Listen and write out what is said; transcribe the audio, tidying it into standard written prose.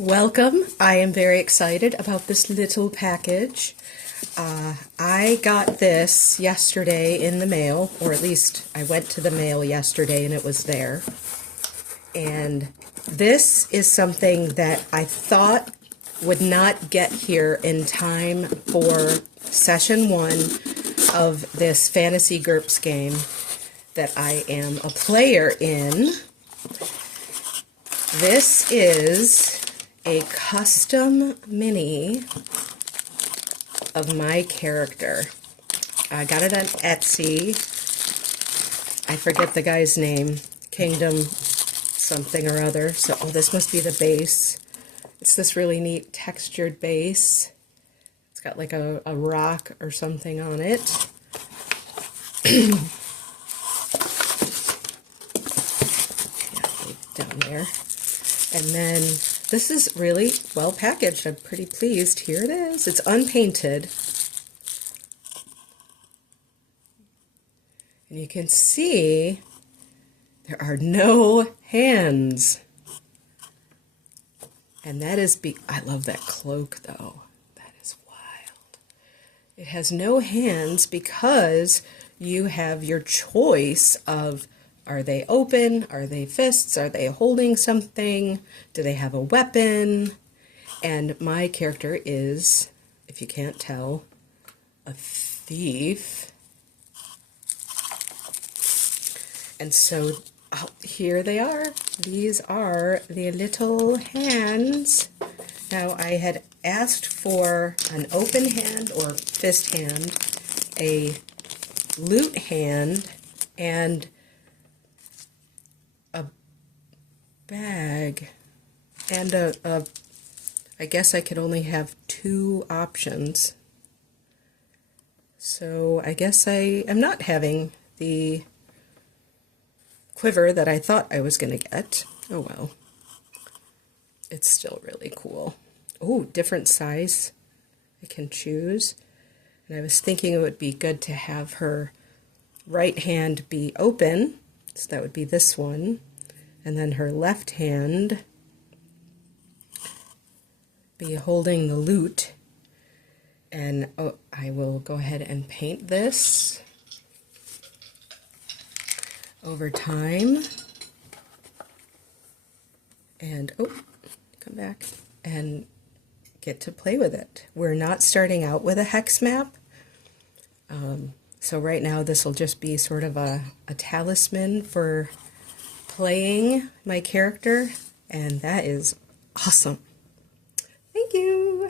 Welcome. I am very excited about this little package. I got this yesterday in the mail, or at least I went to the mail yesterday and it was there. And this is something that I thought would not get here in time for session 1 of this fantasy GURPS game that I am a player in. This is a custom mini of my character. I got it on Etsy. I forget the guy's name. Kingdom something or other. So, this must be the base. It's this really neat textured base. It's got like a rock or something on it. Down there. And then this is really well packaged. I'm pretty pleased. Here it is. It's unpainted. And you can see there are no hands. And that is I love that cloak though. That is wild. It has no hands because you have your choice of, are they open? Are they fists? Are they holding something? Do they have a weapon? And my character is, if you can't tell, a thief. And so here they are. These are the little hands. Now I had asked for an open hand or fist hand, a loot hand, and bag, and I guess I could only have 2 options. So I guess I am not having the quiver that I thought I was going to get. Oh well. It's still really cool. Oh, different size I can choose. And I was thinking it would be good to have her right hand be open. So that would be this one. And then her left hand be holding the loot. And I will go ahead and paint this over time. And come back and get to play with it. We're not starting out with a hex map. So right now this will just be sort of a talisman for playing my character, and that is awesome. Thank you.